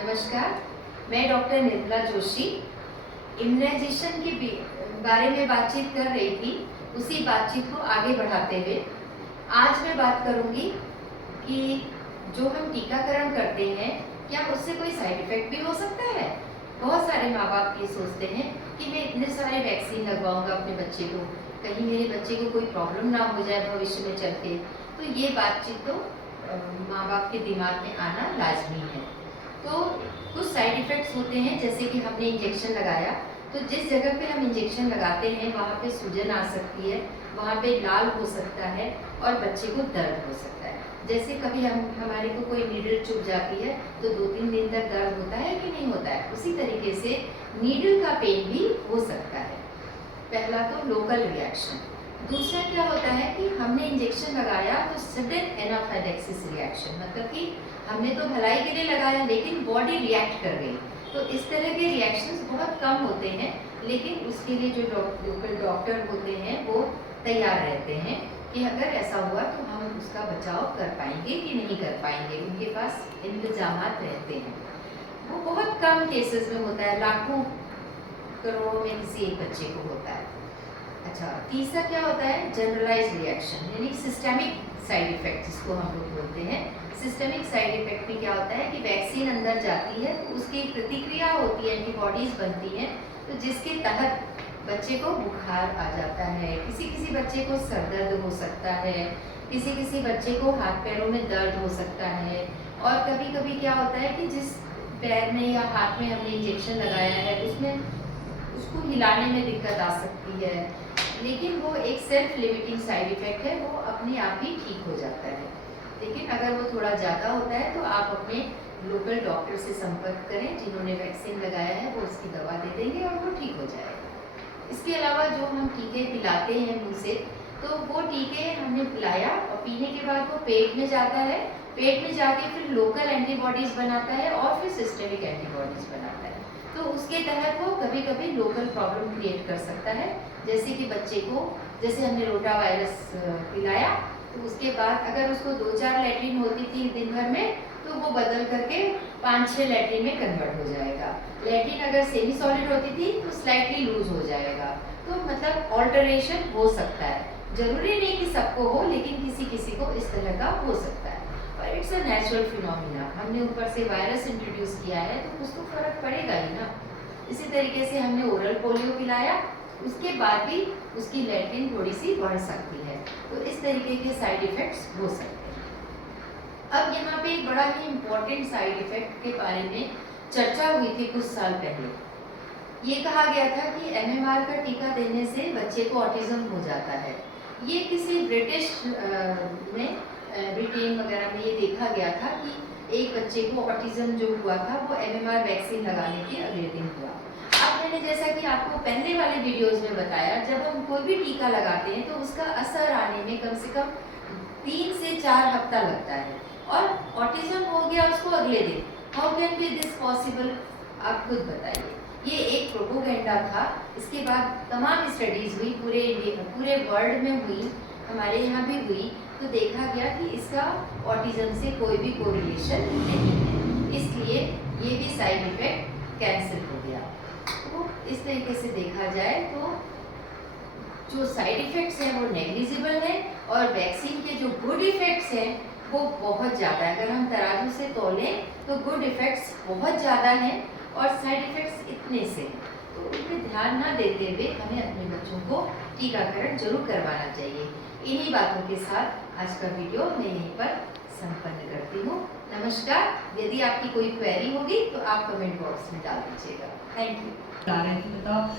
नमस्कार, मैं doctor Nirmala Joshi immunisation के बारे में बातचीत कर रही थी। उसी बातचीत को आगे बढ़ाते हुए आज मैं बात करूंगी कि जो हम टीकाकरण करते हैं क्या उससे कोई साइड इफेक्ट भी हो सकता है। बहुत सारे माँ बाप ये सोचते हैं कि मैं इतने सारे वैक्सीन लगवाऊंगा अपने बच्चे को, कहीं मेरे बच्चे को कोई प्रॉब्लम ना हो जाए भविष्य में चल के। तो ये बातचीत तो माँ बाप के दिमाग में आना लाजमी है। तो कुछ साइड इफ़ेक्ट्स होते हैं, जैसे कि हमने इंजेक्शन लगाया तो जिस जगह पे हम इंजेक्शन लगाते हैं वहाँ पे सूजन आ सकती है, वहाँ पे लाल हो सकता है और बच्चे को दर्द हो सकता है। जैसे कभी हमारे को कोई नीडल चुभ जाती है तो 2-3 दिन तक दर्द होता है कि नहीं होता है, उसी तरीके से नीडल का पेन भी हो सकता है। पहला तो लोकल रिएक्शन। दूसरा क्या होता है कि हमने इंजेक्शन लगाया तो सडन एनाफाइलेक्सिस रिएक्शन, मतलब कि हमने तो भलाई के लिए लगाया लेकिन बॉडी रिएक्ट कर गई। तो इस तरह के रिएक्शंस बहुत कम होते हैं, लेकिन उसके लिए जो लोकल डॉक्टर होते हैं वो तैयार रहते हैं कि अगर ऐसा हुआ तो हम उसका बचाव कर पाएंगे कि नहीं कर पाएंगे। उनके पास इंतजामात रहते हैं। वो बहुत कम केसेस में होता है, लाखों करोड़ों में किसी एक बच्चे को होता है। अच्छा, तीसरा क्या होता है, जनरलाइज रिएक्शन यानी सिस्टेमिक साइड इफेक्ट जिसको हम लोग बोलते हैं। सिस्टेमिक साइड इफेक्ट में क्या होता है कि वैक्सीन अंदर जाती है तो उसकी प्रतिक्रिया होती है, एंटीबॉडीज बनती हैं, तो जिसके तहत बच्चे को बुखार आ जाता है, किसी बच्चे को सर दर्द हो सकता है, किसी बच्चे को हाथ पैरों में दर्द हो सकता है। और कभी कभी क्या होता है कि जिस पैर में या हाथ में हमने इंजेक्शन लगाया है उसमें उसको हिलाने में दिक्कत आ सकती है, लेकिन वो एक सेल्फ लिमिटिंग साइड इफेक्ट है, वो अपने आप ही ठीक हो जाता है। लेकिन अगर वो थोड़ा ज़्यादा होता है तो आप अपने लोकल डॉक्टर से संपर्क करें, जिन्होंने वैक्सीन लगाया है वो उसकी दवा दे देंगे और वो ठीक हो जाएगा। इसके अलावा जो हम टीके पिलाते हैं मुँह से, तो वो टीके हमने पिलाया और पीने के बाद वो पेट में जाता है, पेट में जाके फिर लोकल एंटीबॉडीज़ बनाता है और फिर सिस्टेमिक एंटीबॉडीज़ बनाता है। तो उसके तहत वो कभी कभी लोकल प्रॉब्लम क्रिएट कर सकता है। जैसे कि बच्चे को, जैसे हमने रोटा वायरस पिलाया तो उसके बाद अगर उसको 2-4 लैट्रिन होती थी दिन भर में तो वो बदल करके 5-6 लैट्रिन में कन्वर्ट हो जाएगा। लैट्रिन अगर सेमी सॉलिड होती थी तो स्लाइटली लूज हो जाएगा। तो मतलब ऑल्टरेशन हो सकता है, जरूरी नहीं कि सबको हो, लेकिन किसी को इस तरह का हो सकता है। और इट्स अ नेचुरल फिनोमिना, हमने ऊपर से वायरस इंट्रोड्यूस किया है तो कुछ तो फर्क पड़ेगा ही ना। इसी तरीके से हमने ओरल पोलियो पिलाया, उसके बाद भी उसकी लैट्रिन थोड़ी सी बढ़ सकती है। तो इस तरीके के साइड इफेक्ट्स हो सकते हैं। अब यहाँ पे एक बड़ा ही इम्पोर्टेंट साइड इफेक्ट के बारे में चर्चा हुई थी कुछ साल पहले। ये कहा गया था कि MMR का टीका देने से बच्चे को ऑटिज्म हो जाता है। ये किसी ब्रिटिश में ब्रिटेन वगैरह में ये देखा गया था कि एक बच्चे को ऑटिज्म जो हुआ था वो MMR वैक्सीन लगाने के अगले दिन हुआ। अब मैंने जैसा कि आपको पहले वाले वीडियोस में बताया, जब हम कोई भी टीका लगाते हैं तो उसका असर आने में कम से कम 3 से 4 हफ्ता लगता है, और ऑटिज्म हो गया उसको अगले दिन। How can be this possible, आप खुद बताइए। ये एक प्रोपोगेंडा था। इसके बाद तमाम स्टडीज हुई, पूरे वर्ल्ड में हुई, हमारे यहाँ भी हुई, तो देखा गया कि इसका ऑटिज्म से कोई भी कोरिलेशन नहीं है, इसलिए ये भी साइड इफेक्ट कैंसिल हो गया। तो इस तरीके से देखा जाए तो जो साइड इफेक्ट्स हैं वो नेग्लिजिबल हैं, और वैक्सीन के जो गुड इफेक्ट्स हैं वो बहुत ज़्यादा है। अगर हम तराजू से तौलें तो गुड इफेक्ट्स बहुत ज़्यादा हैं और साइड इफेक्ट्स इतने से। तो उन पर ध्यान ना देते हुए हमें अपने बच्चों को टीकाकरण जरूर करवाना चाहिए। इन्हीं बातों के साथ आज का वीडियो मैं यहीं पर संपन्न करती हूँ। नमस्कार। यदि आपकी कोई क्वेरी होगी तो आप कमेंट बॉक्स में डाल दीजिएगा। Thank you.